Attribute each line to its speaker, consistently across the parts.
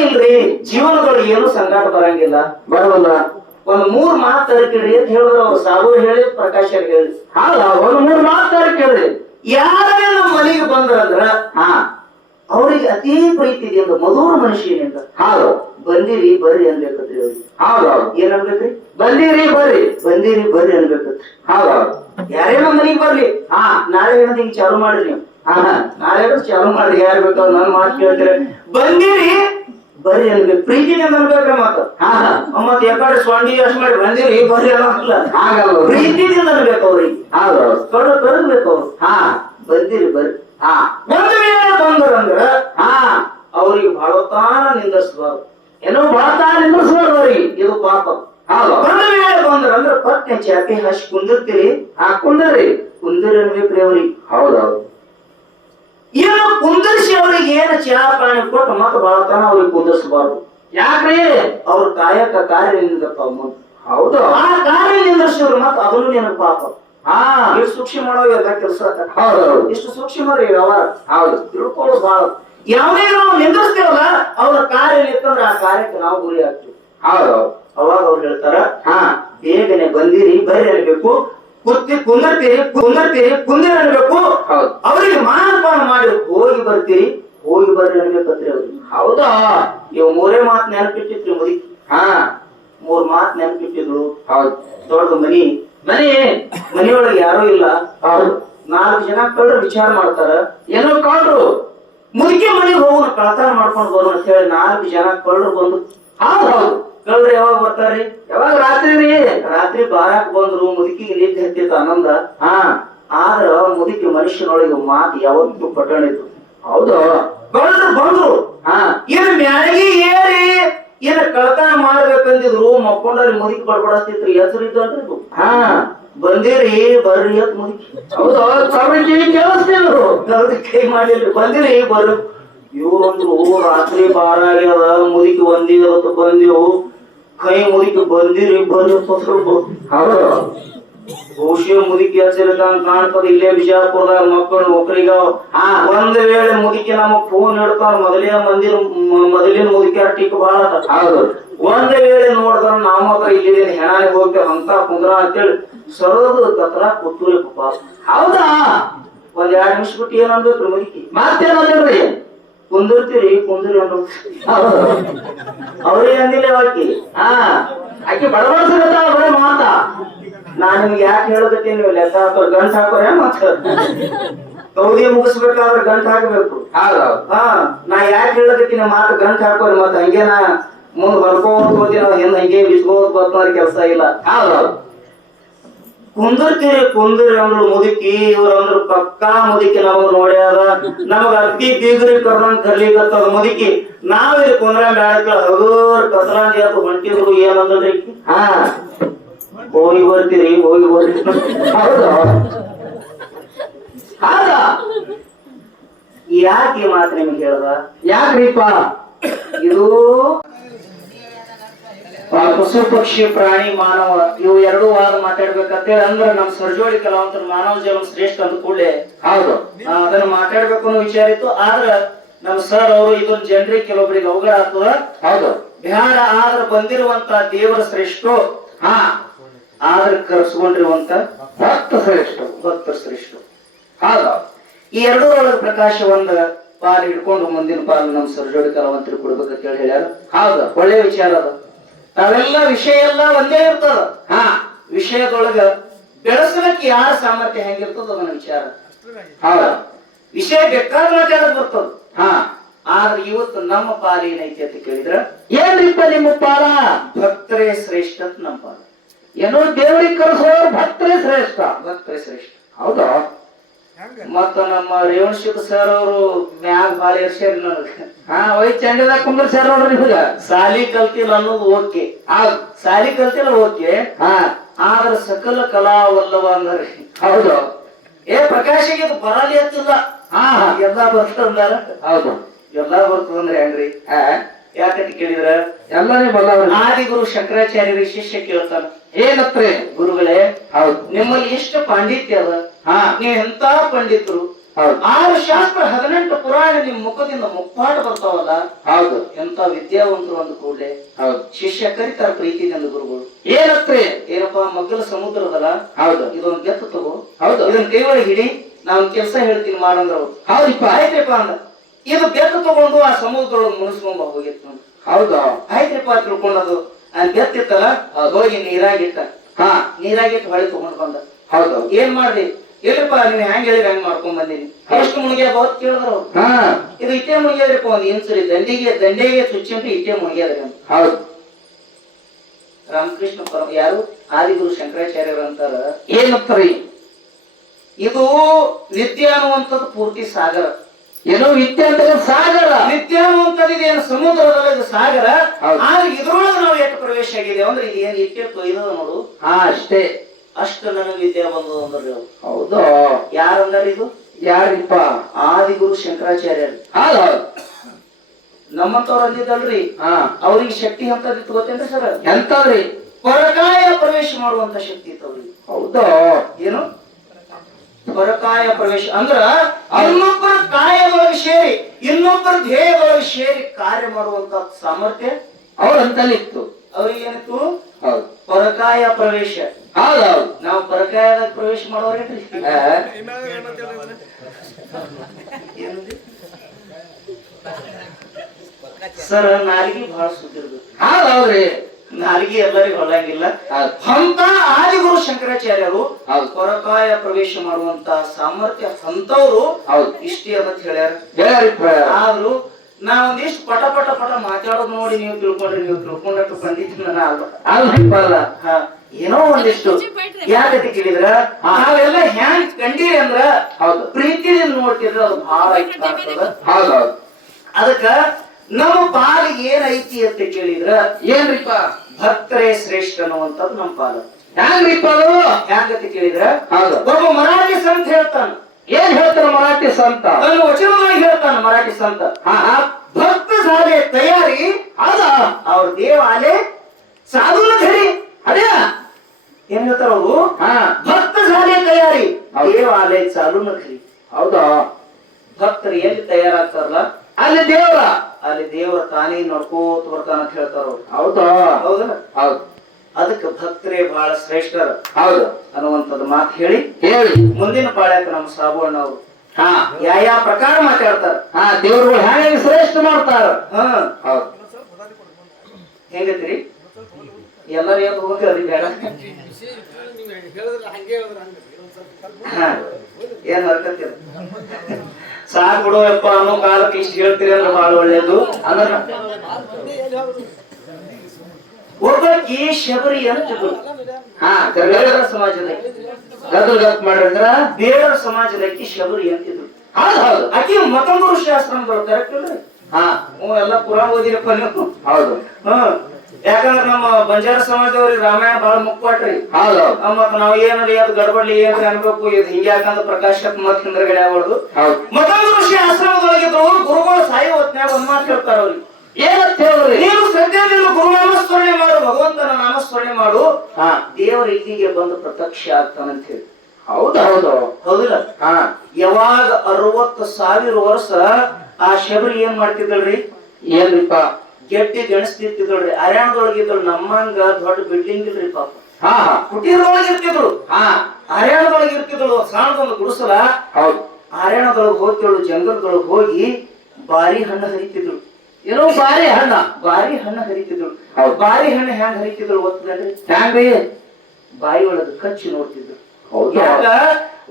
Speaker 1: ಇಲ್ರಿ? ಜೀವನದೊಳಗೆ ಏನು ಸಂಗಾಟ ಬರಂಗಿಲ್ಲ.
Speaker 2: ಬರವಲ್ಲ
Speaker 1: ಒಂದ್ ಮೂರ್ ಮಾತು ತರಕಿಡ್ರಿ ಅಂತ ಹೇಳಿದ್ರು ಅವ್ರು. ಸಾಬು ಹೇಳಿ ಪ್ರಕಾಶ್ ಹೇಳಿ.
Speaker 2: ಅಲ್ಲ ಒಂದ್ ಮೂರ್ ಮಾತು ಕೇಳ್ರಿ
Speaker 1: ಯಾರೇ ನಮ್ಮ ಮನೆಗೆ ಬಂದ್ರಂದ್ರ
Speaker 2: ಹಾ.
Speaker 1: ಅವ್ರಿಗೆ ಅತಿ ಪ್ರೀತಿ ಇದೆ ಒಂದು ಮಧುರ ಮನುಷ್ಯನಿಂದ.
Speaker 2: ಹೌದು.
Speaker 1: ಬಂದಿರಿ ಬರ್ರಿ ಅನ್ಬೇಕತ್ರಿ ಅವ್ರಿಗೆ
Speaker 2: ಹೌದೌದು
Speaker 1: ಏನ್ ಅನ್ಬೇಕ್ರಿ
Speaker 2: ಬಂದೀರಿ ಬರ್ರಿ.
Speaker 1: ಬಂದಿರಿ ಬರ್ರಿ ಅನ್ಬೇಕತ್ರಿ
Speaker 2: ಹೌದೌದು
Speaker 1: ಯಾರೇ ನಮ್ಮ ಮನೆಗೆ ಬರ್ಲಿ.
Speaker 2: ಹಾ.
Speaker 1: ನಾಳೆ ಏನಂತ ಹಿಂಗ್ ಚಾಲು ಮಾಡ್ರಿ ನೀವು.
Speaker 2: ಹಾ.
Speaker 1: ನಾಳೆ ಚಾಲು ಮಾಡ್ರಿ. ಯಾರು ಬೇಕಾವ್ ನನ್ ಮಾತು ಕೇಳ್ತೀರ. ಬಂದಿರಿ ಬರ್ರಿ ಅನ್ಬೇಕು ಪ್ರೀತಿನೇ ಅನ್ಬೇಕ್ರಿ ಮಾತು
Speaker 2: ಹಾ ಹಾ.
Speaker 1: ಮತ್ ಯಾಕಡೆ ಸ್ವಂಡಿ ಅಷ್ಟ್ ಮಾಡಿ ಬಂದಿರಿ ಬರ್ರಿ ಅನ್ನೋಲ್ಲ
Speaker 2: ಹಾಗಲ್ಲ
Speaker 1: ಪ್ರೀತಿನೇ ಅನ್ಬೇಕು ಅವ್ರಿಗೆ. ಕಡ ಕರಗ್ಬೇಕು ಅವ್ರು.
Speaker 2: ಹಾ.
Speaker 1: ಬಂದಿರಿ ಬರ್ರಿ
Speaker 2: ಹಾ.
Speaker 1: ಒಂದು ವೇಳೆ ಬಂದ್ರಂದ್ರ
Speaker 2: ಹಾ.
Speaker 1: ಅವ್ರಿಗೆ ಬಡತಾನ ನಿಂದಿಸ್ಬಾರ್ದು
Speaker 2: ಏನೋ ಬಳತಾ ನಿಂದಿಸ್ಬಾರ್ದು ಅವ್ರಿಗೆ.
Speaker 1: ಇದು ಪಾಪ. ಒಂದು ವೇಳೆ ಬಂದ್ರಂದ್ರ ಪತ್ನಿ ಚಾಪಿ ಹಸಿ ಕುಂದಿರ್ತೀರಿ.
Speaker 2: ಹಾ ಕುಂದರಿ
Speaker 1: ಕುಂದಿರ್ ಅನ್ಬೇಕ್ರಿ ಅವ್ರಿಗೆ
Speaker 2: ಹೌದೌದು
Speaker 1: ಏನು ಕುಂದರ್ಸಿ ಅವ್ರಿಗೆ ಏನು ಚಿರಾಪಾಣಿ ಪಾಣಿ ಕೊಟ್ಟು ಮತ್ತೆ ಬಾಳತನ ಅವ್ರಿಗೆ ಕುಂದರ್ಸಬಾರ್ದು.
Speaker 2: ಯಾಕ್ರಿ?
Speaker 1: ಅವ್ರ ಕಾಯಕ ಕಾರ್ಯ ನಿಂದಪ್ಪ ಮುಂದೆ
Speaker 2: ಹೌದು.
Speaker 1: ಆ ಕಾರ್ಯ ನಿಂದರ್ಸಿದ್ರು ಮತ್ತೆ ಅದನ್ನು ನಿನಗೆ ಪಾಪ
Speaker 2: ಹಾ.
Speaker 1: ಎಷ್ಟು ಸೂಕ್ಷ್ಮ ಮಾಡೋ ಎಲ್ಲ ಕೆಲಸ ಎಷ್ಟು ಸೂಕ್ಷ್ಮ ರೀ ವ್ಯವಹಾರ
Speaker 2: ಹೌದು.
Speaker 1: ತಿಳ್ಕೊಳ್ಳೋದು ಬಾಳ ಯಾವುದೇ ನಾವು ನಿಂದಿರ್ಸ್ತೇವಲ್ಲ ಅವ್ರ ಕಾರ್ಯ ನಿಂತಂದ್ರೆ ಆ ಕಾರ್ಯಕ್ಕೆ ನಾವು ಗುರಿ ಆಗ್ತೀವಿ.
Speaker 2: ಹೌದು.
Speaker 1: ಅವಾಗ ಅವ್ರು ಹೇಳ್ತಾರ
Speaker 2: ಹಾ.
Speaker 1: ಬೇಗನೆ ಬಂದಿರಿ ಬರ್ರಿ ಅನ್ಬೇಕು ಕುಂದರ್ತೀರಿ ಕುಂದರ್ತೀರಿ ಕುಂದಿರ ಅನ್ಬೇಕು
Speaker 2: ಹೌದು.
Speaker 1: ಅವರಿಗೆ ಮಾನಪಾನ ಮಾಡಿ ಹೋಗಿ ಬರ್ತೀರಿ ಹೋಗಿ ಬರ್ರಿ ಅನ್ಬೇಕತ್ರಿ ಅವ್ರಿಗೆ
Speaker 2: ಹೌದಾ?
Speaker 1: ಇವ್ ಮೂರೇ ಮಾತು ನೆನಪಿಟ್ಟಿತ್ರಿ ಮುದಿ.
Speaker 2: ಹಾ.
Speaker 1: ಮೂರ್ ಮಾತು ನೆನಪಿಟ್ಟಿದ್ರು.
Speaker 2: ಹೌದು.
Speaker 1: ದೊಡ್ಡ ಮನಿ.
Speaker 2: ಮನಿ?
Speaker 1: ಮನೆಯೊಳಗೆ ಯಾರು ಇಲ್ಲ.
Speaker 2: ಹೌದು.
Speaker 1: ನಾಲ್ಕು ಜನ ಕಳ್ರು ವಿಚಾರ ಮಾಡ್ತಾರ.
Speaker 2: ಏನೋ ಕಾಡ್ರು
Speaker 1: ಮುದುಕಿ ಮನೆಗೆ ಹೋಗೋಣ ಕಳತನ ಮಾಡ್ಕೊಂಡು ಬರೋಣ ಅಂತ ಹೇಳಿ ನಾಲ್ಕು ಜನ ಕಳ್ರು ಬಂದು.
Speaker 2: ಹೌದು ಹೌದು.
Speaker 1: ಕಳ್ರು ಯಾವಾಗ ಬರ್ತಾರ್ರಿ?
Speaker 2: ಯಾವಾಗ? ರಾತ್ರಿ ರೀ.
Speaker 1: ರಾತ್ರಿ ಬಾರಾಕ್ ಬಂದ್ರು ಮುದುಕಿ ನಿದ್ದೆ ಹತ್ತಿತ್ತು ಆನಂದ.
Speaker 2: ಹಾ.
Speaker 1: ಆದ್ರ ಮುದುಕಿ ಮನುಷ್ಯನೊಳಗೆ ಮಾತು ಯಾವತ್ತು ಪಟ್ಟಣಿತ್ತು
Speaker 2: ಹೌದು.
Speaker 1: ಕಳ್ರು ಬಂದ್ರು.
Speaker 2: ಹಾ.
Speaker 1: ಏನ್ ಮ್ಯಾಗಿ ಏರಿ? ಏನ ಕಳತನ ಮಾಡ್ಬೇಕಂದಿದ್ರು? ಮಕ್ಕೊಂಡ್ರಿ ಮುದುಕಿ ಬಡ್ಬಡಸ್ತಿತ್ರಿ ಹೆಸರು ಇತ್ತು ಇದು.
Speaker 2: ಹಾ.
Speaker 1: ಬಂದಿರಿ ಬರ್ರಿ ಅಂತ ಮುದುಕಿ.
Speaker 2: ಹೌದು ಕಿವಿ ಕೇಳಿಸ್ತಿದ್ರು
Speaker 1: ಕೈ ಮಾಡಿಲ್ರಿ. ಬಂದಿರಿ ಬರ್ರಿ. ಇವ್ರಂದ್ರು ರಾತ್ರಿ ಬಾರ ಆಗ್ಯದ ಮುದುಕಿ ಒಂದಿವತ್ತು ಬಂದೆವು ಕೈ ಮುದುಕಿ ಬಂದಿರಿ ಬಂದು
Speaker 2: ಹೌದು.
Speaker 1: ಬಹುಶಃ ಮುದುಕಿ ಹಚ್ಚಿರ್ಕಂಗ್ ಕಾಣ್ತದ ಇಲ್ಲೇ ಬಿಜಾಪುರದಾಗ ಮಕ್ಕಳು ಒಬ್ಬರಿಗಾವ್
Speaker 2: ಆ
Speaker 1: ಒಂದ್ ವೇಳೆ ಮುದುಕಿ ನಮಗ್ ಫೋನ್ ಹಿಡ್ತಾರ ಮೊದಲೇ ಮಂದಿರ ಮೊದಲಿನ ಮುದುಕಿ ಅಟ್ಟಿಕ್ ಬಾಳ ಒಂದ್ ವೇಳೆ ನೋಡಿದ್ರ ನಮ್ಮ ಮಾತ್ರ ಇಲ್ಲಿ ಹೆಣಾನೆ ಹೋಗ್ತೇವೆ ಅಂತ ಕುಂದ್ರ ಅಂತೇಳಿ ಸರದ ಕತ್ರ ಕೂತೂರಿ ಪಾಪ.
Speaker 2: ಹೌದಾ?
Speaker 1: ಒಂದ್ ಎರಡ್ ನಿಮಿಷ ಬಿಟ್ಟು ಏನ್ ಅನ್ಬೇಕ್ರಿ ಮುದುಕಿ?
Speaker 2: ಮತ್ತೇನಂದ್ರಿ
Speaker 1: ಕುಂದಿರ್ತೀರಿ ಕುಂದಿರಿ ಅನ್ನೋ ಅವ್ರಿಗೆ ಅಂದಿಲ್ಲ ಆಕಿ
Speaker 2: ಹಾ. ಆಕಿ ಬಡಬಡಿಸ್ಕೊತಾಳ ಬರೀ ಮಾತಾ.
Speaker 1: ನಾ ನಿಮ್ಗೆ ಯಾಕೆ ಹೇಳಕತ್ತೀನಿ ನೀವು? ಲೆಕ್ಕ ಹಾಕೋರ್ ಗಂಟ್ ಹಾಕೋರ ಮತ್ತ ಕೌದಿ ಮುಗಿಸ್ಬೇಕಾದ್ರೆ ಗಂಟ್ ಹಾಕ್ಬೇಕು. ಹಾ. ನಾ ಯಾಕೆ ಹೇಳಕತ್ತೀನಿ ಮಾತು ಗಂಟ್ ಹಾಕೋರಿ ಮತ್ತ ಹಂಗೆ ನಾ ಮುಂದ್ ಬರ್ಕೋತ ಹೋಗಿ ನಾವು. ಹಿಂದ್ ಹಂಗೆ ಬಿಸ್ಕೋತ್ ಬರ್ತಾರ ಕೆಲಸ ಇಲ್ಲ.
Speaker 2: ಹೌದೌದು
Speaker 1: ಕುಂದಿರ್ತೀರಿ ಕುಂದಿರಿ ಅಂದ್ರು ಮುದುಕಿ, ಇವ್ರ ಅಂದ್ರು ಪಕ್ಕಾ ಮುದುಕಿ ನಾವು ನೋಡ್ಯಾರ ನಮಗ ಅತಿ ಬೀಗರಿ ಕರ್ದಂಗ್ ಕರ್ಲಿಕತ್ತದ ಮುದುಕಿ. ನಾವ್ ಇಲ್ಲಿ ಕುಂದ್ರ ಬ್ಯಾಡಕ್ಲ ಹಗೂರ್ ಕಸರಾಂಜಿ ಅಂತ ಹೊಂಟಿದ್ರು ಏನಂದ್ರಿ
Speaker 2: ಹಾ.
Speaker 1: ಹೋಗಿ ಬರ್ತೀರಿ ಹೋಗಿ
Speaker 2: ಬರ್ತೀರಿ.
Speaker 1: ಯಾಕೆ ಮಾತ್ರ ಮಾತು ನಿಮ್ಗೆ ಹೇಳ್ದ?
Speaker 2: ಯಾಕ್ರಿಪ್ಪ?
Speaker 1: ಇದು ಪಶು ಪಕ್ಷಿ ಪ್ರಾಣಿ ಮಾನವ ಇವು ಎರಡು ವಾರ ಮಾತಾಡ್ಬೇಕಂತೇಳಿ ಅಂದ್ರ ನಮ್ ಸರ್ಜೋಳಿ ಕಲಾವಂತರ ಮಾನವ ಜೀವನ ಶ್ರೇಷ್ಠ ಅಂದ ಕೂಡಲೇ.
Speaker 2: ಹೌದು.
Speaker 1: ಅದನ್ನ ಮಾತಾಡ್ಬೇಕು ಅನ್ನೋ ವಿಚಾರ ಇತ್ತು. ಆದ್ರ ನಮ್ ಸರ್ ಅವರು ಇದೊಂದು ಜನರಿಗೆ ಕೆಲವೊಬ್ಬರಿಗೆ ಅವಘಡ ಆಗ್ತದ.
Speaker 2: ಹೌದು.
Speaker 1: ಬ್ಯಾಡ ಆದ್ರ ಬಂದಿರುವಂತ ದೇವರ ಶ್ರೇಷ್ಠ.
Speaker 2: ಹಾ.
Speaker 1: ಆದ್ರ ಕರೆಸ್ಕೊಂಡಿರುವಂತ
Speaker 2: ಭಕ್ತ ಶ್ರೇಷ್ಠ.
Speaker 1: ಭಕ್ತ ಶ್ರೇಷ್ಠ.
Speaker 2: ಹೌದು.
Speaker 1: ಈ ಎರಡರೊಳಗ ಪ್ರಕಾಶ ಒಂದ ಪಾಲ್ ಹಿಡ್ಕೊಂಡು ಮುಂದಿನ ಪಾಲು ನಮ್ ಸರ್ಜೋಡಿ ಕಲಾವಂತರು ಕೊಡ್ಬೇಕಂತ ಹೇಳಿ ಹೇಳ್ಯಾರ.
Speaker 2: ಹೌದು.
Speaker 1: ಒಳ್ಳೆ ವಿಚಾರ ಅದ. ನಾವೆಲ್ಲ ವಿಷಯ ಎಲ್ಲ ಒಂದೇ ಇರ್ತದ.
Speaker 2: ಹಾ.
Speaker 1: ವಿಷಯದೊಳಗ ಬೆಳೆಸಲಿಕ್ಕೆ ಯಾರ ಸಾಮರ್ಥ್ಯ ಹೆಂಗಿರ್ತದ ಅದನ್ನ ವಿಚಾರ.
Speaker 2: ಹೌದ.
Speaker 1: ವಿಷಯ ಬೇಕಾದ ಮಾತಾಡೋದು ಬರ್ತದ.
Speaker 2: ಹಾ.
Speaker 1: ಆದ್ರೆ ಇವತ್ತು ನಮ್ಮ ಪಾಲ ಏನೈತಿ ಅಂತ ಕೇಳಿದ್ರ?
Speaker 2: ಏನ್ರಿಪ್ಪ ನಿಮ್ಮ ಪಾಲ?
Speaker 1: ಭಕ್ತರೇ ಶ್ರೇಷ್ಠ ಅಂತ ನಮ್ಮ ಪಾಲ.
Speaker 2: ಏನೋ ದೇವರಿಗೆ ಕರೆಸೋರು ಭಕ್ತರೇ ಶ್ರೇಷ್ಠ.
Speaker 1: ಭಕ್ತರೇ ಶ್ರೇಷ್ಠ.
Speaker 2: ಹೌದು?
Speaker 1: ಮತ್ತ ನಮ್ಮ ರೇವಣಶಿವ ಸರ್ ಅವರು ಮ್ಯಾಗ ಬಾಳ ಇರ್ಸ್ಯಾರ ನನಗ
Speaker 2: ಹಾ ವೈ ಚಂಡದಾಗ ಕುಂದ್ರ ಸರ್ ನೋಡ್ರಿ ಈಗ
Speaker 1: ಸಾಲಿ ಕಲ್ತಿಲ್ಲ ಅನ್ನೋದು ಓಕೆ.
Speaker 2: ಆ
Speaker 1: ಸಾಲಿ ಕಲ್ತಿಲ್ಲ ಓಕೆ.
Speaker 2: ಹಾ.
Speaker 1: ಆದ್ರ ಸಕಲ ಕಲಾ ವಲ್ಲವ ಅಂದ್ರಿ.
Speaker 2: ಹೌದು.
Speaker 1: ಏ ಪ್ರಕಾಶಿಗೆ ಇದು ಬರಲಿ ಹತ್ತಿಲ್ಲ
Speaker 2: ಹಾ ಹಾ.
Speaker 1: ಎಲ್ಲಾ ಬರ್ತದಂದಾರ
Speaker 2: ಹೌದು.
Speaker 1: ಎಲ್ಲಾ ಬರ್ತದಂದ್ರೆ ಹೆಂಗ್ರಿ?
Speaker 2: ಆ,
Speaker 1: ಯಾಕಂತ ಕೇಳಿದ್ರ?
Speaker 2: ಬಲ್ಲ ಆದಿ
Speaker 1: ಆದಿಗುರು ಶಂಕರಾಚಾರ್ಯರಿಗೆ ಶಿಷ್ಯ ಕೇಳ್ತಾನ.
Speaker 2: ಏನತ್ರಿ?
Speaker 1: ಗುರುಗಳೇ
Speaker 2: ಹೌದು.
Speaker 1: ನಿಮ್ಮಲ್ಲಿ ಎಷ್ಟು ಪಾಂಡಿತ್ಯ ಅದ?
Speaker 2: ಹಾ.
Speaker 1: ನೀವು ಎಂತ ಪಂಡಿತರು?
Speaker 2: ಹೌದು.
Speaker 1: ಆರು ಶಾಸ್ತ್ರ ಹದಿನೆಂಟು ಪುರಾಣ ನಿಮ್ ಮುಖದಿಂದ ಮುಕ್ಕಾಟ ಬರ್ತಾವಲ್ಲ?
Speaker 2: ಹೌದು.
Speaker 1: ಎಂತ ವಿದ್ಯಾವಂತರು ಅಂದ ಕೂಡಲೇ.
Speaker 2: ಹೌದು.
Speaker 1: ಶಿಷ್ಯ ಕರಿತಾರ ನಂದು ಗುರುಗಳು.
Speaker 2: ಏನತ್ರ?
Speaker 1: ಏನಪ್ಪಾ ಮಗ್ಗಲ ಸಮುದ್ರದಲ್ಲ
Speaker 2: ಹೌದು.
Speaker 1: ಇದೊಂದ್ ಗೆತ್ತು ತಗೋ.
Speaker 2: ಹೌದು.
Speaker 1: ಇದನ್ನ ಕೈವಳಿ ಹಿಡಿ ನಾನು ಕೆಲಸ ಹೇಳ್ತೀನಿ ಮಾಡಂದ್ರ ಹೌದು
Speaker 2: ಹೌದಿಪ್ಪ.
Speaker 1: ಆಯ್ತ್ರಿಪ್ಪ ಅಂದ. ಇದು ಬೆತ್ತ ತಗೊಂಡು ಆ ಸಮುದ್ರದೊಳಗೆ ಮುನಿಸ್ಕೊಂಡ್ ಹೋಗಿತ್ತು ಹೌದಾ
Speaker 2: ಹೌದು.
Speaker 1: ಆಯ್ತ್ರಿಪ್ಪ ತಿಳ್ಕೊಂಡದು. ಆ ಎತ್ತಿತ್ತಲ್ಲ ಹೋಗಿ ನೀರಾಗಿಟ್ಟ.
Speaker 2: ಹಾ.
Speaker 1: ನೀರಾಗಿಟ್ಟು ಹೊಳೆ ತಗೊಂಡ್ ಬಂದ.
Speaker 2: ಹೌದು.
Speaker 1: ಏನ್ ಮಾಡ್ರಿ ಇಲ್ಲಪ್ಪ ನೀವ್ ಹೆಂಗ್ ಹೇಳಿದ್ರೆ ಹೆಂಗ್ ಮಾಡ್ಕೊಂಡ್ ಬಂದೀನಿ. ಎಷ್ಟು ಮುಳುಗ್ಯ ಬಹುತ್ ಕೇಳಿದ್ರು
Speaker 2: ಹಾ.
Speaker 1: ಇದು ಇಟ್ಟೆ ಮುಳುಗ್ಯದ್ರಿಪ್ಪ ಒಂದ್ ಇನ್ಸುರಿ ದಂಡಿಗೆ ದಂಡೆಗೆ ಚುಚ್ಚಿಂಟು ಇಟ್ಟೆ ಮುಳುಗ್ಯದ್ರಿ ಅಂತ
Speaker 2: ಹೌದು.
Speaker 1: ರಾಮಕೃಷ್ಣ ಪರಮ ಯಾರು? ಆದಿಗುರು ಶಂಕರಾಚಾರ್ಯರು ಅಂತಾರ.
Speaker 2: ಏನತ್ರಿ
Speaker 1: ಇದು ವಿದ್ಯೆ ಅನ್ನುವಂಥದ್ದು ಪೂರ್ತಿ ಸಾಗರ.
Speaker 2: ಏನೋ ನಿತ್ಯ ಅಂತಂದ್ರೆ ಸಾಗರ.
Speaker 1: ನಿತ್ಯ ಅಂತದಿದೆ ಏನು ಸಮುದ್ರದಲ್ಲಿ ಇದು ಸಾಗರ. ಆದ್ರೆ ಇದ್ರೊಳಗೆ ನಾವು ಎಷ್ಟು ಪ್ರವೇಶ ಆಗಿದೆ ಅಂದ್ರೆ ಏನ್ ಇಟ್ಟೆ ಇದು ನೋಡು.
Speaker 2: ಹಾ ಅಷ್ಟೇ.
Speaker 1: ಅಷ್ಟು ನನಗೆ ವಿದ್ಯೆ ಬಂದು ಅಂದ್ರೆ.
Speaker 2: ಹೌದು.
Speaker 1: ಯಾರಂದ್ರೆ ಇದು?
Speaker 2: ಯಾರಿಪ್ಪ?
Speaker 1: ಆದಿಗುರು ಶಂಕರಾಚಾರ್ಯರು.
Speaker 2: ಹೌದು
Speaker 1: ನಮ್ಮಂತವ್ರು ಅಂದಿದ್ದಲ್ರಿ.
Speaker 2: ಹಾ.
Speaker 1: ಅವ್ರಿಗೆ ಶಕ್ತಿ ಅಂತದಿತ್ತು ಗೊತ್ತೇನ್ರಿ ಸರ್?
Speaker 2: ಎಂತವ್ರಿ
Speaker 1: ಪರಕಾಯ ಪ್ರವೇಶ ಮಾಡುವಂತ ಶಕ್ತಿ ಇತ್ತು ಅವ್ರಿಗೆ.
Speaker 2: ಹೌದು.
Speaker 1: ಏನು? ಪರಕಾಯ ಪ್ರವೇಶ. ಅಂದ್ರ ಇನ್ನೊಬ್ಬರ ಕಾಯದೊಳಗೆ ಸೇರಿ ಇನ್ನೊಬ್ಬರ ಧ್ಯೇಯದೊಳಗೆ ಸೇರಿ ಕಾರ್ಯ ಮಾಡುವಂತ ಸಾಮರ್ಥ್ಯ
Speaker 2: ಅವ್ರ ಅಂತಲ್ಲಿತ್ತು
Speaker 1: ಅವ್ರಿಗೆ ಏನಿತ್ತು
Speaker 2: ಹೌದು.
Speaker 1: ಪರಕಾಯ ಪ್ರವೇಶ.
Speaker 2: ಹೌದೌದು ಹೌದು.
Speaker 1: ನಾವು ಪರಕಾಯದಾಗ ಪ್ರವೇಶ ಮಾಡೋರೇನ್ರಿ? ಸರ್ ನಾಲಿಗೆ ಬಹಳ ಸುದ್ದಿರ್ಬೇಕು
Speaker 2: ಹೌದು ಹೌದ್ರಿ.
Speaker 1: ನಾಲಿಗೆ ಎಲ್ಲರಿಗೂ ಹೊಲಂಗಿಲ್ಲ
Speaker 2: ಹಂತ
Speaker 1: ಅಂತ ಆದಿಗುರು ಶಂಕರಾಚಾರ್ಯರು ಕೊರಕಾಯ ಪ್ರವೇಶ ಮಾಡುವಂತ ಸಾಮರ್ಥ್ಯ ಅಂತವ್ರು
Speaker 2: ಹೌದು.
Speaker 1: ಇಷ್ಟೇ ಅಂತ ಹೇಳ್ಯಾರ. ಆದ್ರೂ ನಾ ಒಂದಿಷ್ಟು ಪಟ ಪಟ ಪಟ ಮಾತಾಡೋದು ನೋಡಿ ನೀವು ತಿಳ್ಕೊಂಡ್ರಿ ನೀವು ತಿಳ್ಕೊಂಡಟ್ಟು ಬಂದಿದ್ದೀನಿ ನನ್ನ ಅಲ್ಲ ಏನೋ ಒಂದಿಷ್ಟು ಯಾಕೆ ಕೇಳಿದ್ರ? ನಾವೆಲ್ಲ ಹ್ಯಾಂಗ್ ಕಂಡೀರಿ ಅಂದ್ರ ಪ್ರೀತಿಯಿಂದ ನೋಡ್ತಿದ್ರೆ ಅದು ಬಹಳ ಅದಕ್ಕ ನಮ್ಮ ಪಾಲಿಗೆ ಏನೈತಿ ಅಂತ ಕೇಳಿದ್ರ?
Speaker 2: ಏನ್ರಿಪ್ಪ?
Speaker 1: ಭಕ್ತರೇ ಶ್ರೇಷ್ಠನು ಅಂತದ್ ನಮ್ಮ ಪಾಲ.
Speaker 2: ಹ್ಯಾಂಗ್ರಿಪ್ಪ ಅದು?
Speaker 1: ಅಂತ ಕೇಳಿದ್ರ?
Speaker 2: ಹೌದು.
Speaker 1: ಒಬ್ಬ ಮರಾಠಿ ಸಂತ ಹೇಳ್ತಾನ.
Speaker 2: ಏನ್ ಹೇಳ್ತಾನ ಮರಾಠಿ ಸಂತ?
Speaker 1: ತನ್ನ ವಚನವಾಗಿ ಹೇಳ್ತಾನ ಮರಾಠಿ ಸಂತ. ಭಕ್ತ ಸಾಲೆ ತಯಾರಿ
Speaker 2: ಅದ
Speaker 1: ಅವ್ರ ದೇವಾಲೆ ಸಾಧುನ ಧರಿ
Speaker 2: ಅದೇ?
Speaker 1: ಏನ್ ಹೇಳ್ತಾರ ಅವರು? ಭಕ್ತ
Speaker 2: ಸಾಲೆ
Speaker 1: ತಯಾರಿ ದೇವಾಲಯ ಸಾಧು ಧರಿ
Speaker 2: ಹೌದಾ?
Speaker 1: ಭಕ್ತರು ಎಲ್ಲಿ ತಯಾರಾಗ್ತಾರಲ್ಲ?
Speaker 2: ಅಲ್ಲಿ ದೇವರ.
Speaker 1: ಅಲ್ಲಿ ದೇವರ ತಾನೇ ನೋಡ್ಕೋತ ಬರ್ತಾನ ಅಂತ ಹೇಳ್ತಾರ
Speaker 2: ಹೌದಾ?
Speaker 1: ಹೌದಲ್ಲ
Speaker 2: ಹೌದು.
Speaker 1: ಅದಕ್ಕೆ ಭಕ್ತರೇ ಬಹಳ ಶ್ರೇಷ್ಠರ.
Speaker 2: ಹೌದು.
Speaker 1: ಅನ್ನುವಂಥದ್ದು ಮಾತು ಹೇಳಿ.
Speaker 2: ಹೇಳಿ.
Speaker 1: ಮುಂದಿನ ಪಾಳ್ಯಕ್ಕೆ ನಮ್ಮ ಸಾಬಣ್ಣ ಅವರು.
Speaker 2: ಹಾ.
Speaker 1: ಯಾ ಯಾವ ಪ್ರಕಾರ ಮಾತಾಡ್ತಾರ.
Speaker 2: ಹಾ ದೇವ್ರುಗಳು ಹೇಗೆ ಶ್ರೇಷ್ಠ ಮಾಡ್ತಾರ?
Speaker 1: ಹಾ.
Speaker 2: ಹೌದು.
Speaker 1: ಹೆಂಗತ್ರಿ? ಎಲ್ಲರೂ ಏನು ಹೋಗಿ ಅಲ್ಲಿ ಬೇಡ ಹಾ, ಏನ್ ಹರ್ಕತ್ತಿರ ಸಾಕ್ ಬಿಡುವಪ್ಪ ಅನ್ನೋ ಕಾಲಕ್ಕೆ ಇಷ್ಟು ಹೇಳ್ತೀರಿ ಅಂದ್ರೆ ಬಹಳ ಒಳ್ಳೇದು. ಅಂದ್ರ ಒಬ್ಬಕಿ ಶಬರಿ ಅಂತಿದ್ರು
Speaker 2: ಹಾ
Speaker 1: ಬೇಡರ ಸಮಾಜದ
Speaker 2: ಗದ್ದಲ್ ಗದ್ ಮಾಡ್ರಿ ಅಂದ್ರ
Speaker 1: ಬೇಡರ ಸಮಾಜದಕ್ಕೆ ಶಬರಿ ಅಂತಿದ್ರು
Speaker 2: ಹೌದು ಹೌದು.
Speaker 1: ಆಕಿ ಮತಂಬರು ಅಂತ ಕರೆಕ್ಟ್ ಅಲ್ರಿ?
Speaker 2: ಹಾ
Speaker 1: ಎಲ್ಲ ಪುರಾಣ ಓದಿರಪ್ಪ ನೀವು.
Speaker 2: ಹೌದು.
Speaker 1: ಹ್ಮ್ ಯಾಕಂದ್ರ ನಮ್ಮ ಬಂಜಾರ ಸಮಾಜದವ್ರಿಗೆ ರಾಮಾಯಣ ಬಹಳ ಆ, ಮತ್ತ್ ನಾವ್ ಏನ್ರಿ ಅದು ಗಡ್ಬಡ್ಲಿ ಏನ್ರಿ ಅನ್ಬೇಕು ಇದು ಹಿಂಗೆ ಯಾಕಂದ್ರ ಪ್ರಕಾಶಕ್ ಮತ್ ಹಿಂದ್ರಗಡೆ ಆಗ್ಬಾರ್ದು ಮತ್ತೊಂದು ಋಷಿ ಆಶ್ರಮದೊಳಗಿದ್ರು ಗುರುಗಳು ಸಾಯೋ ಹೊತ್ನ್ಯಾಗ ಒಂದ್ ಮಾತು ಹೇಳ್ತಾರ ಅವ್ರಿಗೆ
Speaker 2: ಏನಂತ ಹೇಳ್ರಿ?
Speaker 1: ನೀನು ಶ್ರದ್ಧೆಯಿಂದ ಗುರು ನಾಮಸ್ಮರಣೆ ಮಾಡು ಭಗವಂತನ ನಾಮ ಸ್ಮರಣೆ ಮಾಡು.
Speaker 2: ಹಾ.
Speaker 1: ದೇವರ ಇಲ್ಲಿಗೆ ಬಂದು ಪ್ರತ್ಯಕ್ಷ ಆಗ್ತಾನಂತ ಹೇಳಿ.
Speaker 2: ಹೌದು ಹೌದು.
Speaker 1: ಹೌದಿಲ್ಲ?
Speaker 2: ಹಾ.
Speaker 1: ಯಾವಾಗ ಅರವತ್ತು ಸಾವಿರ ವರ್ಷ ಆ ಶಬರಿ ಏನ್ ಮಾಡ್ತಿದ್ದಳ್ರಿ?
Speaker 2: ಏನ್ರಿಪ್ಪ?
Speaker 1: ಗೆಟ್ಟಿ ಗೆಣಸ್ತಿತ್ತಿದ್ದಳ್ರಿ ಹರ್ಯಾಣದೊಳಗಿದ್ದಳು ನಮ್ಮಂಗ ದೊಡ್ಡ ಬಿಲ್ಡಿಂಗ್ ಇಲ್ರಿ ಪಾಪ. ಕುಟೀರದೊಳಗೆ ಇರ್ತಿದ್ರು. ಹರ್ಯಾಣದೊಳಗೆ ಇರ್ತಿದ್ರು ಸಣ್ಣದೊಂದು ಗುಡಿಸಲ ಹರ್ಯಾಣದೊಳಗೆ ಹೋಗ್ತಿಳು ಜಂಗಲದೊಳಗೆ ಹೋಗಿ ಬಾರಿ ಹಣ್ಣು ಹರಿತಿದ್ರು.
Speaker 2: ಏನೋ ಬಾರಿ ಹಣ್ಣ.
Speaker 1: ಬಾರಿ ಹಣ್ಣು ಹರಿತಿದ್ರು. ಬಾರಿ ಹಣ್ಣು ಹೆಂಗ್ ಹರಿತಿದ್ರು ಗೊತ್ತೇನ್ರಿ?
Speaker 2: ಹ್ಯಾಂಗ್ರಿ
Speaker 1: ಬಾಯಿ ಒಳಗೆ ಕಚ್ಚಿ ನೋಡ್ತಿದ್ರು.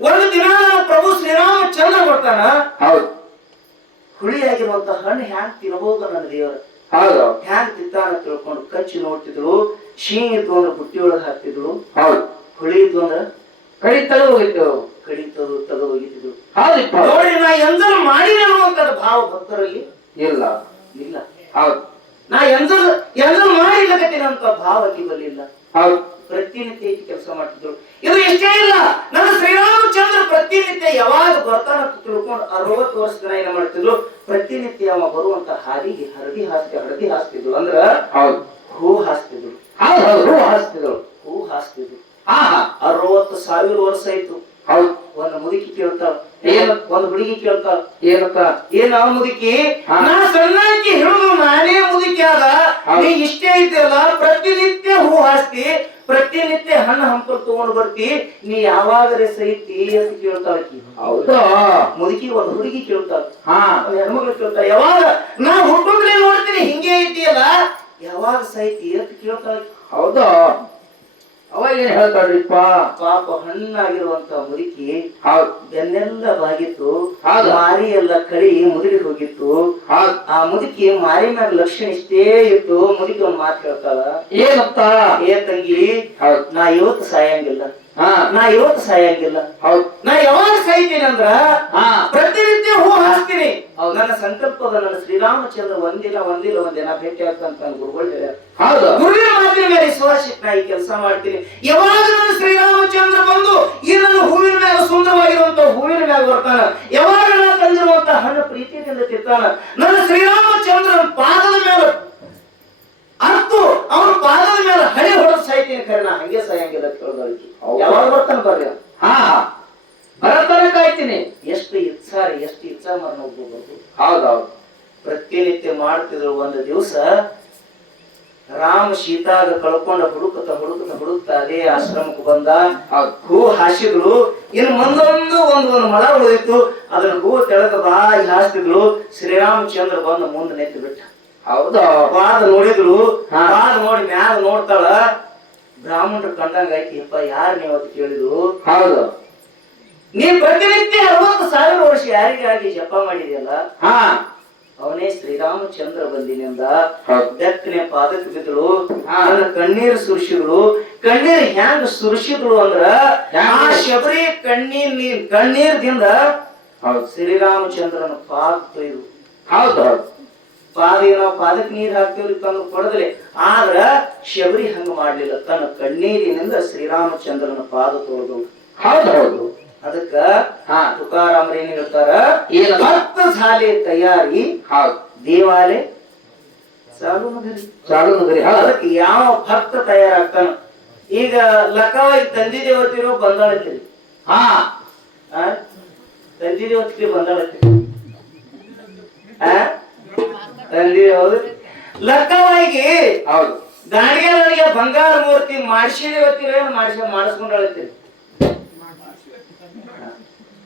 Speaker 1: ಒಂದು ದಿನ ಪ್ರಭು ಶ್ರೀರಾಮಚಂದ್ರ ಬರ್ತಾನ.
Speaker 2: ಹೌದು.
Speaker 1: ಹುಳಿಯಾಗಿರುವಂತ ಹಣ್ಣು ಹ್ಯಾಂಗ್ ತಿನ್ಬಹುದು ನನ್ನ ದೇವರ.
Speaker 2: ಹೌದು.
Speaker 1: ಹ್ಯಾಂಗ್ ತಿಂತಾನ ತಿಳ್ಕೊಂಡು ಕಚ್ಚಿ ನೋಡ್ತಿದ್ರು ಶೀ ಇದ್ವು ಅಂದ್ರೆ ಬುಟ್ಟಿ ಒಳಗೆ ಹಾಕ್ತಿದ್ರು
Speaker 2: ಹೌದು.
Speaker 1: ಹುಳಿ ಇದ್ವು ಅಂದ್ರೆ
Speaker 2: ಕಡಿ ತಗ ಕಡಿ
Speaker 1: ತಗದು ತಗದು ಒಗಿತಿದ್ರು
Speaker 2: ಹೌದು
Speaker 1: ನೋಡಿ ನಾ ಎಂದೂ ಮಾಡಿರುವಂತದ ಭಾವ ಭಕ್ತರಲ್ಲಿ.
Speaker 2: ಇಲ್ಲ.
Speaker 1: ಇಲ್ಲ.
Speaker 2: ಹೌದು.
Speaker 1: ನಾ ಎಂದರು ಎಂದರು ಮಾಡಿಲ್ಲಕತ್ತಿನಂತ ಭಾವ ಅಲ್ಲಿ ಬರಲಿಲ್ಲ.
Speaker 2: ಹೌದು.
Speaker 1: ಪ್ರತಿನಿತ್ಯ ಕೆಲಸ ಮಾಡ್ತಿದ್ರು. ಇದು ಇಷ್ಟೇ ಇಲ್ಲ. ನನ್ನ ಶ್ರೀರಾಮಚಂದ್ರ ಪ್ರತಿನಿತ್ಯ ಯಾವಾಗ ಬರ್ತಾನ ತಿಳ್ಕೊಂಡು ಅರವತ್ತು ವರ್ಷ ದಿನ ಏನ ಮಾಡ್ತಿದ್ರು ಪ್ರತಿನಿತ್ಯ ಅವ ಬರುವಂತ ಹಾದಿಗೆ ಹರದಿ ಹಾಸ್ತಿ ಹಳದಿ ಹಾಸ್ತಿದ್ರು ಅಂದ್ರ
Speaker 2: ಹೌದು.
Speaker 1: ಹೂ ಹಾಸ್ತಿದ್ರು
Speaker 2: ಹೂ ಹಾಸ್ತಿದ್ರು
Speaker 1: ಹೂ ಹಾಸ್ತಿದ್ರು ಅರವತ್ತು ಸಾವಿರ ವರ್ಷ ಆಯ್ತು.
Speaker 2: ಹೌದು.
Speaker 1: ಒಂದು ಮುದುಕಿ ಕೇಳ್ತಾಳ
Speaker 2: ಏನ್
Speaker 1: ಒಂದ್ ಹುಡುಗಿ ಕೇಳ್ತಾಳ
Speaker 2: ಏನಪ್ಪ?
Speaker 1: ಏನ್ ಆ ಮುದುಕಿ. ನಾ ಸಣ್ಣಾಕಿ ಹಿಡಿದು ನಾನೇ ಮುದುಕಿ ಆದ. ನೀ ಇಷ್ಟೇ ಐತಿಯಲ್ಲ ಪ್ರತಿನಿತ್ಯ ಹೂ ಹಾಸ್ತಿ ಪ್ರತಿನಿತ್ಯ ಹಣ್ಣು ಹಂಪಲು ತಗೊಂಡು ಬರ್ತಿ ನೀ ಯಾವಾಗರೆ ಸೈತಿ ಅಂತ ಕೇಳ್ತಾಳ
Speaker 2: ಹೌದಾ?
Speaker 1: ಮುದುಕಿ ಒಂದ್ ಹುಡುಗಿ ಕೇಳ್ತಾಳ.
Speaker 2: ಹಾ.
Speaker 1: ಹೆಣ್ಮಗಳು ಕೇಳ್ತಾಳ ಯಾವಾಗ? ನಾ ಹುಟ್ಟುದ್ರೆ ನೋಡ್ತೀನಿ ಹಿಂಗೆ ಐತಿಯಲ್ಲ ಯಾವಾಗ ಸೈತಿ ಅಂತ ಕೇಳ್ತಾಳ
Speaker 2: ಹೌದಾ? ಅವಾಗ ಏನ್ ಹೇಳ್ತಾಳ್ರಿಪ್ಪ
Speaker 1: ಪಾಪ ಹಣ್ಣಾಗಿರುವಂತ ಮುದುಕಿ
Speaker 2: ಹೌದ್.
Speaker 1: ಬೆನ್ನೆಲ್ಲ ಬಾಗಿತ್ತು. ಮಾರಿ ಎಲ್ಲ ಕಳಿ ಮುದುಗಿ ಹೋಗಿತ್ತು. ಆ ಮುದುಕಿ ಮಾರಿ ಮ್ಯಾಗ ಲಕ್ಷಣ ಇಷ್ಟೇ ಇತ್ತು. ಮುದುಕಿ ಒಂದ್ ಮಾತು ಕೇಳ್ತಾಳ
Speaker 2: ಏನಪ್ಪ?
Speaker 1: ಏ ತಂಗಿ ನಾ ಇವತ್ತು ಸಾಯಂಗಿಲ್ಲ. ನಾ ಇವತ್ತು ಸಾಯಂಗಿಲ್ಲ.
Speaker 2: ಹೌದ್.
Speaker 1: ನಾ ಯಾವಾಗ ಸಾಯ್ತೀನಿ ಅಂದ್ರ
Speaker 2: ಹಾ.
Speaker 1: ಪ್ರತಿನಿತ್ಯ ಹೂ ಹಾಕ್ತೀನಿ.
Speaker 2: ಹೌದು.
Speaker 1: ನನ್ನ ಸಂಕಲ್ಪದ ನನ್ನ ಶ್ರೀರಾಮಚಂದ್ರ ಒಂದಿನ ಒಂದಿಲ್ಲ ಒಂದಿನ ಭೇಟಿ ಆಗ್ತಂತ ನನ್ನ ಗುರುಗಳು ಹೇಳ್ಯಾರ.
Speaker 2: ಹೌದು.
Speaker 1: ಗುರುವಿನ ಮಾತಿನ ಮೇಲೆ ಇಟ್ಟು ನಾ ಈ ಕೆಲಸ ಮಾಡ್ತೀನಿ. ಯಾವಾಗ ನನ್ನ ಶ್ರೀರಾಮಚಂದ್ರ ಬಂದು ಈ ನನ್ನ ಹೂವಿನ ಮೇಲೆ ಸುಂದರವಾಗಿರುವಂತ ಹೂವಿನ ಮೇಲೆ ಬರ್ತಾನ? ಯಾವಾಗ ನನ್ನ ತಂದಿರುವಂತ ಹಣ್ಣು ಪ್ರೀತಿಯಿಂದ ತಿಂತಾನ? ನನ್ನ ಶ್ರೀರಾಮಚಂದ್ರ ಪಾದದ ಮೇಲೆ ಅರ್ತು ಅವನು ಪಾದದ ಮೇಲೆ ಹಳೆ ಹೊಡೆದು ಸಾಯ್ತೀನಿ ಖರೆ ನಾ ಹಂಗೆ ಸಾಯಂಗಿಲ್ಲ ಅಂತ ಯಾವಾಗ ಬರ್ತಾನೆ ಬರ್ರಿ.
Speaker 2: ಹಾ ಬರಬರ ಕಾಯ್ತೀನಿ
Speaker 1: ಎಷ್ಟು ಇಚ್ಛಾರ ಎಷ್ಟು ಇಚ್ಛಾ ಮರಣ ಹೋಗ್ಬೋದು
Speaker 2: ಹೌದೌದು
Speaker 1: ಪ್ರತಿನಿತ್ಯ ಮಾಡ್ತಿದ್ರು ಒಂದು ದಿವಸ ರಾಮ ಸೀತಾಗ ಕಳ್ಕೊಂಡ ಹುಡುಕತ ಹುಡುಕತ ಹುಡುಕ್ತ ಅದೇ ಆಶ್ರಮಕ್ಕೆ ಬಂದ.
Speaker 2: ಆ
Speaker 1: ಹೂ ಹಾಸಿದ್ರು. ಇನ್ನು ಮುಂದೊಂದು ಒಂದೊಂದು ಒಂದು ಮಳ ಉಳಿದಿತ್ತು. ಅದನ್ನ ಹೂ ತೆಳಗ ಬಾಯಿ ಹಾಸ್ತಿದ್ರು ಶ್ರೀರಾಮಚಂದ್ರ ಬಂದು ಮುಂದೆ ನೆತ್ತಿ ಬಿಟ್ಟ.
Speaker 2: ಹೌದಾ.
Speaker 1: ನೋಡಿದ್ರು ನೋಡಿ ಮ್ಯಾಲ ನೋಡ್ತಾಳ ಬ್ರಾಹ್ಮಣರು ಕಂಡಂಗ ಇಪ್ಪ ಯಾರು ನೀವು ಅಂತ ಕೇಳಿದ್ರು.
Speaker 2: ಹೌದು.
Speaker 1: ನೀ ಪ್ರತಿನಿತ್ಯ ಅರವತ್ತು ಸಾವಿರ ವರ್ಷ ಯಾರಿಗಾಗಿ ಜಪ ಮಾಡಿದೆಯಲ್ಲ?
Speaker 2: ಹಾ.
Speaker 1: ಅವನೇ ಶ್ರೀರಾಮಚಂದ್ರ ಬಂದಿನಿಂದ ಬೆಕ್ಕನೆ ಪಾದಕ್ಕೆ ಬಿದ್ದಳು ಅಂದ್ರ ಕಣ್ಣೀರು ಸುರಿಸಿದ್ರು ಕಣ್ಣೀರ್ ಹ್ಯಾಂಗ ಸುರಿಸಿದ್ರು ಅಂದ್ರ ಶಬರಿ ಕಣ್ಣೀರ್ ನೀರ್ ಕಣ್ಣೀರ್ದಿಂದ ಶ್ರೀರಾಮಚಂದ್ರನ ಪಾದ ತೊಯ್ದು.
Speaker 2: ಹೌದು ಹೌದು.
Speaker 1: ಪಾದ ನಾವು ಪಾದಕ್ಕೆ ನೀರ್ ಹಾಕ್ತಿವ್ರಿ ತಂದು ಕೊಡದಲೆ. ಆದ್ರ ಶಬರಿ ಹಂಗ ಮಾಡ್ಲಿಲ್ಲ. ತನ್ನ ಕಣ್ಣೀರಿನಿಂದ ಶ್ರೀರಾಮಚಂದ್ರನ ಪಾದ ತೊಳೆದು.
Speaker 2: ಹೌದು ಹೌದು.
Speaker 1: ಅದಕ್ಕ
Speaker 2: ಹಾ.
Speaker 1: ತುಕಾರಾಮರು ಏನ್ ಹೇಳ್ತಾರ?
Speaker 2: ಏನು?
Speaker 1: ಭಕ್ತ ಸಾಲೆ ತಯಾರಿ.
Speaker 2: ಹೌದು.
Speaker 1: ದೇವಾಲಯ. ಚಾಲು ನಗರಿ
Speaker 2: ಚಾಲು ನಗರಿ
Speaker 1: ಅದಕ್ಕೆ ಯಾವ ಭಕ್ತ ತಯಾರಾಗ್ತಾನ. ಈಗ ಲಕ್ಕವಾಗಿ ತಂದಿ ದೇವತಿರು ಬಂದಾಳತ್ತೀರಿ
Speaker 2: ಹಾ.
Speaker 1: ತಂದಿ ದೇವತಿಗೆ ಬಂದಾಳತ್ತೀರಿ ಆ? ತಂದಿ ಹೌದು. ಲಕ್ಕವಾಗಿ
Speaker 2: ಹೌದು.
Speaker 1: ದಾಂಡಿಗೆ ಬಂಗಾರ ಮೂರ್ತಿ ಮಾಡಿಸಿ ಗೊತ್ತಿರೋ ಮಾಡಿಸ ಮಾಡಿಸಿ ಮಾಡಿಸ್ಕೊಂಡಾಳತ್ತೀರಿ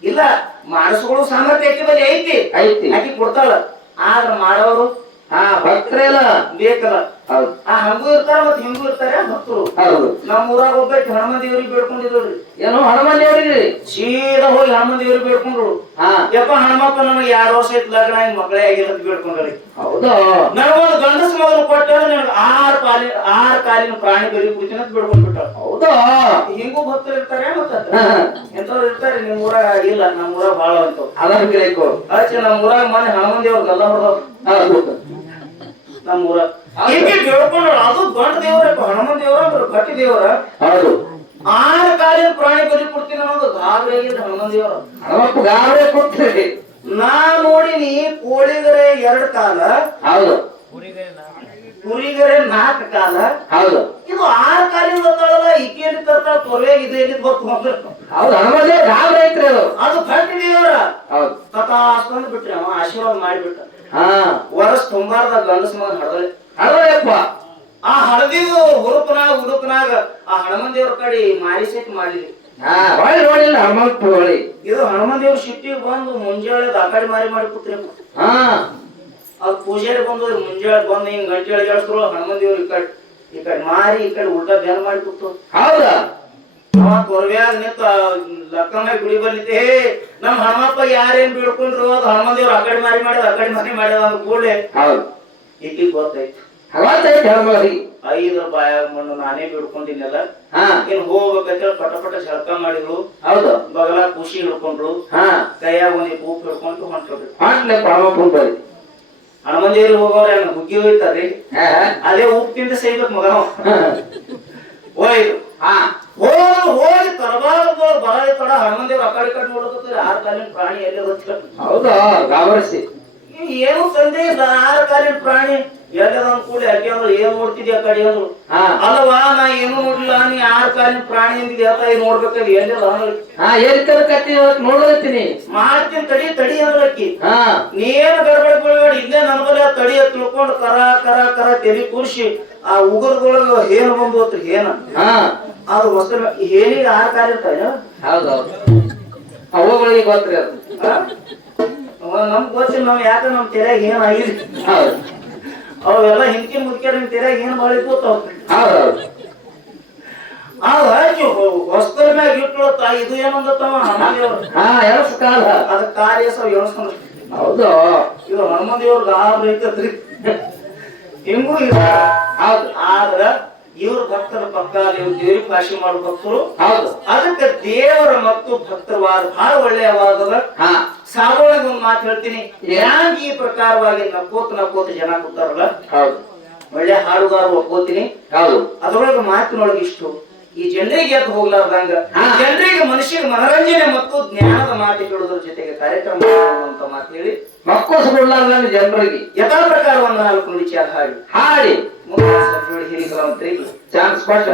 Speaker 1: ಇಲ್ಲ ಮಾಡಿಸ್ಕೊಳ್ಳೋ ಸಾಮರ್ಥ್ಯ ಬಳಿ ಐತಿ.
Speaker 2: ಐತಿ.
Speaker 1: ಆಕಿ ಕೊಡ್ತಾಳ. ಆದ್ರ ಮಾಡೋರು
Speaker 2: ಹಾ ಭಕ್ತರೆಲ್ಲ
Speaker 1: ಬೇಕಲ್ಲ
Speaker 2: ಹೌದು.
Speaker 1: ಆ ಹಂಗೂ ಇರ್ತಾರ ಮತ್ ಹಿಂಗೂ ಇರ್ತಾರೆ ಭಕ್ತರು.
Speaker 2: ಹೌದು.
Speaker 1: ನಮ್ಮ ಊರಾಗ ಒಬ್ಬಾಕಿ ಹನುಮ ದೇವ್ರಿಗೆ ಬೇಡ್ಕೊಂಡಿದ್ರಿ
Speaker 2: ಏನೋ ಹನುಮನ್ ದೇವರಿಗೆ?
Speaker 1: ಸೀದಾ ಹೋಗಿ ಹನುಮ ದೇವ್ರಿಗೆ ಬೇಡ್ಕೊಂಡ್ರು.
Speaker 2: ಹಾ.
Speaker 1: ಯಪ್ಪ ಹನುಮಪ್ಪ ನನಗೆ ಎರಡು ವರ್ಷ ಇತ್ತು ಲಗ್ನ ಆಗಿ ಮಗಳೇ ಆಗಿಲ್ಲ ಅಂತ ಬೇಡ್ಕೊಂಡ್ರಿ.
Speaker 2: ಹೌದು?
Speaker 1: ನನಗೊಂದು ಗಂಡಸ ಮಗನ ಕೊಟ್ಟ ನನಗೆ ಆರು ಕಾಲಿನ ಆರು ಕಾಲಿನ ಪ್ರಾಣಿ ಬಲಿ ಕುಡಿತೀನಿ ಅಂತ ಬೇಡ್ಕೊಂಡ್ಬಿಟ್ಟ
Speaker 2: ಹೌದು?
Speaker 1: ಹಿಂಗೂ ಭಕ್ತರು ಇರ್ತಾರೆ ಮತ್ತ. ಎಂತವ್ರು ಇರ್ತಾರೆ ನಿಮ್ ಊರಾಗ ಇಲ್ಲ ನಮ್ಮ ಊರಾಗ ಭಾಳ ಅಂತ
Speaker 2: ಅದನ್ನ ಬೇಕು
Speaker 1: ಆಚೆ ನಮ್ಮ ಊರಾಗ ಮನೆ ಹನುಮನ್ ದೇವ್ರ ಗಲ್ಲ ಹೊಡೆದವ್
Speaker 2: ಹೌದು
Speaker 1: ನಮ್ಮ ಊರಾಗ ಹಿಂಗೆ ಬೇಡ್ಕೊಂಡ್ರು ಅದು ದೊಡ್ಡ ದೇವರ ಹನುಮನ್ ದೇವ್ರ ಗಟ್ಟಿ ದೇವ್ರ.
Speaker 2: ಹೌದು.
Speaker 1: ಆರು ಕಾಲಿನ ಪ್ರಾಣಿ ಬಲಿ ಕೊಡ್ತೀನಿ ಅನ್ನೋದು ಗಾಬರಿ ಆಗಿದ್ರೆ ಹನುಮನ್ ದೇವ್ರ.
Speaker 2: ಹನುಮಪ್ಪ ಗಾಬರಿ ಕೊಡ್ತೀರಿ.
Speaker 1: ನಾ ನೋಡಿನಿ ಕೋಳಿಗರೆ ಎರಡು ಕಾಲ
Speaker 2: ಹೌದು.
Speaker 1: ಕುರಿಗರೆ ನಾಲ್ಕು ಕಾಲ.
Speaker 2: ಹೌದು.
Speaker 1: ಇದು ಆರು ಕಾಲಿನ ಬರ್ತಾಳಲ್ಲ ಈಕೆ ಎಲ್ಲಿ ತರ್ತಾಳ ತೊರೆ ಇದೆ ಎಲ್ಲಿ ಬರ್ತು
Speaker 2: ಹೌದು ಗಾಬರಿ ಐತ್ರಿ ಅದು.
Speaker 1: ಅದು ಗಟ್ಟಿ ದೇವರ.
Speaker 2: ಹೌದು.
Speaker 1: ತಥಾಸ್ತಂದು ಬಿಟ್ರಿ ಅವ ಆಶೀರ್ವಾದ ಮಾಡಿಬಿಟ್ಟ.
Speaker 2: ಹಾ.
Speaker 1: ವರ್ಷ ತುಂಬಾರ್ದ ಗಂಡಸ ಹಡದಲೆ
Speaker 2: ಹೌದಪ್ಪ
Speaker 1: ಆ ಹಳದಿದು ಉರುಪನಾಗ ಉರುಪನಾಗ ಆ ಹನುಮನ್ ದೇವ್ರ ಕಡೆ ಮಾಡಲಿ
Speaker 2: ನೋಡಿಲ್ಲ ಹನುಮಂತ ಹೊಳ್ಳಿ
Speaker 1: ಇದು ಹನುಮನ್ ದೇವ್ರ ಶಿಟ್ಟಿ ಬಂದು ಮುಂಜಾಳೆ ಆ ಕಡೆ ಮಾರಿ ಮಾಡಿ ಕೂತ್ರಿ
Speaker 2: ಹಾ.
Speaker 1: ಅದು ಪೂಜಾರಿ ಬಂದು ಮುಂಜಾಳೆ ಬಂದು ಹಿಂಗ್ ಗಂಟೆ ಎಳಗಿಸ್ರು ಹನುಮನ್ ದೇವ್ರ ಈ ಕಡೆ ಈ ಕಡೆ ಮಾರಿ ಈ ಕಡೆ ಉಲ್ಟಾ ಬೆನ್ ಮಾಡಿ ಕೂತು.
Speaker 2: ಹೌದಾ?
Speaker 1: ಅವ ಕೊರವ್ಯಾಗ ನಿಂತ ಲಕ್ಕನ ಗುಡಿ ಬಂದಿದ್ದೆ. ನಮ್ ಹನುಮಪ್ಪ ಯಾರೇನ್ ಬಿಡ್ಕೊಂಡ್ರು ಅದು ಹನುಮನ್ ದೇವ್ರ ಆ ಕಡೆ ಮಾರಿ ಮಾಡಿದ ಅಕಡೆ ಕಡೆ ಮಾರಿ ಮಾಡಿದ ಅಂದ ಕೂಡಲೇ
Speaker 2: ಹೌದು.
Speaker 1: ಈಕಿಗೆ
Speaker 2: ಹನುಮರಿ
Speaker 1: ಐದು ರೂಪಾಯಿ ಮಣ್ಣು ನಾನೇ ಬಿಡ್ಕೊಂಡಿದ್ನಲ್ಲ
Speaker 2: ಹಾ.
Speaker 1: ಇನ್ ಹೋಗ್ಬೇಕಂತ ಪಟ ಪಟ ಜಳಕ ಮಾಡಿದ್ರು.
Speaker 2: ಹೌದು.
Speaker 1: ಬಗಲ ಖುಷಿ ಹಿಡ್ಕೊಂಡ್ರು. ಕೈಯಾಗ ಒಂದಿ ಹೂಪ್ ಹಿಡ್ಕೊಂಡು ಹೊಂಟ್ರು
Speaker 2: ಹನುಮನ್
Speaker 1: ಹನುಮಂದೇವ್ರಿಗೆ ಹೋಗೋರ ಹುಗ್ಗಿ ಹೋಯ್ತಾರ್ರಿ ಅದೇ ಉಪ್ಪಿಂದ ತಿಂದ
Speaker 2: ಮಗನ
Speaker 1: ಹೋಯ್ತು.
Speaker 2: ಹಾ
Speaker 1: ಹೋಗಿ ಹೋಗಿ ತರಬಾರದು ಬರ ತಡ ಹನುಮಂದೇವ್ರ ಆ ಕಡೆ ಈ ಕಡೆ ನೋಡಕತ್ತಾರೆ ಆರು ಕಾಲಿನ ಪ್ರಾಣಿ ಎಲ್ಲಿ ಗೊತ್ತಿಲ್ಲ
Speaker 2: ಹೌದಾ? ಗಾಬರಿಸಿ.
Speaker 1: ಏನು ಸಂದೇಹ ಇಲ್ಲ ಆರು ಕಾಲಿನ ಪ್ರಾಣಿ ಎಲ್ಲದ ಕೂಡಿ ಅಂದ್ರೆ ಏನ್ ನೋಡ್ತಿದ್ಯ ಕಡೆ ಅಂದ್ರು
Speaker 2: ಅಲ್ವಾ
Speaker 1: ಅಲ್ಲವಾ ನಾ ಏನು ನೋಡ್ಲಿಲ್ಲ. ನೀ ಆರ್ ಕಾಲಿನ ಪ್ರಾಣಿ ಅಂತ ಹೇಳ್ತಾ ಇದು ನೋಡ್ಬೇಕಾದ್ರೆ ಅಂದ್ರೆ
Speaker 2: ಏನ್ ಕರ್ಕತ್ತಿ? ನೋಡತ್ತೀನಿ
Speaker 1: ಮಾಡ್ತೀನಿ ತಡಿ ತಡಿ ಅಂದ್ರಕ್ಕಿ
Speaker 2: ಹಾ.
Speaker 1: ನೀನು ಗಡ್ಬಡಿ ಇಲ್ಲೇ ನನ್ನ ತಡಿಯ ತಡಿ ತಿಳ್ಕೊಂಡು ಕರ ಕರ ಕರ ತೆಲಿ ಕೂರ್ಸಿ ಆ ಉಗುರದೊಳಗ ಏನು ಬಂದು ಹೋತ್ರಿ ಅದು ಹೊಸ ಹೇಳಿ ಆರ್ ಕಾಲ ಇರ್ತಾವ
Speaker 2: ಹೌದೌದು. ಅವುಗಳಿಗೆ ಗೊತ್ತ್ರಿ ಅದು.
Speaker 1: ನಮ್ ಗೊತ್ತಿಲ್ಲ ನಾವ್ ಯಾಕ ನಮ್ ತೆರೆಯಾಗ ಏನ್ ಆಗಿಲ್ಲ. ಅವೆಲ್ಲ ಹಿಂಕಿ ಮುದ್ಕೆ ನಿಮ್ ತೆರೆಯಾಗ ಏನ್ ಮಾಡಿ ತಾವ್
Speaker 2: ಹೌದೌದು.
Speaker 1: ಅವ್ ಹಾಕಿ ಹೊಸ್ತದ ಮ್ಯಾಗ ಇಟ್ಕೊಳತ್ತ ಇದು ಏನಂದತ್ತವ
Speaker 2: ಕಾಲ.
Speaker 1: ಅದ ಕಾರ್ಯ ಸಹ ಎಣಸ್ಕೊಂಡ್ರಿ.
Speaker 2: ಹೌದು.
Speaker 1: ಇವ್ ಹನುಮಂದೇವ್ರ ಆರು ಐತತ್ರಿ ಹಿಂಗೂ ಇಲ್ಲ ಆದ್ರ ಇವ್ರ ಭಕ್ತರ ಪಕ್ಕ ಇವ್ರ ದೇವ್ರ ಕಾಶಿ ಮಾಡೋ ಭಕ್ತರು
Speaker 2: ಹೌದು.
Speaker 1: ಅದಕ್ಕೆ ದೇವರ ಮತ್ತು ಭಕ್ತವಾದ ಬಹಳ ಒಳ್ಳೆಯವಾದದ ಸಾಗೋಳಗೆ ಒಂದು ಮಾತು ಹೇಳ್ತೀನಿ. ಯಾಕೆ ಈ ಪ್ರಕಾರವಾಗಿ ನಕ್ಕೋತ ನಕ್ಕೋತ ಜನ ಕೂತಾರಲ್ಲ?
Speaker 2: ಹೌದು.
Speaker 1: ಒಳ್ಳೆ ಹಾಡುಗಾರ ಒಪ್ಕೋತೀನಿ
Speaker 2: ಹೌದು.
Speaker 1: ಅದ್ರೊಳಗೆ ಮಾತಿನೊಳಗೆ ಇಷ್ಟು. ಈ ಜನರಿಗೆ ಎದ್ದು ಹೋಗ್ಲಾರ್ದಂಗ. ಜನರಿಗೆ ಮನುಷ್ಯನ ಮನರಂಜನೆ ಮತ್ತು ಜ್ಞಾನದ ಮಾತು ಹೇಳುವುದ್ರ ಜೊತೆಗೆ ಕಾರ್ಯಕ್ರಮ ಅಂತ ಮಾತು ಹೇಳಿ.
Speaker 2: ಮಕ್ಕಳು ಬಿಡ್ಲಾರ್ದ ಜನರಿಗೆ.
Speaker 1: ಯಥಾ ಪ್ರಕಾರ ಒಂದು ನಾಲ್ಕು ವಿಚಾರ ಹಾಡಿ.
Speaker 2: ಹಾಡಿ.
Speaker 1: ಮುಂದೆ ಹೇಳಿ
Speaker 2: ಚಾನ್ಸ್ ಕೊಟ್ಟು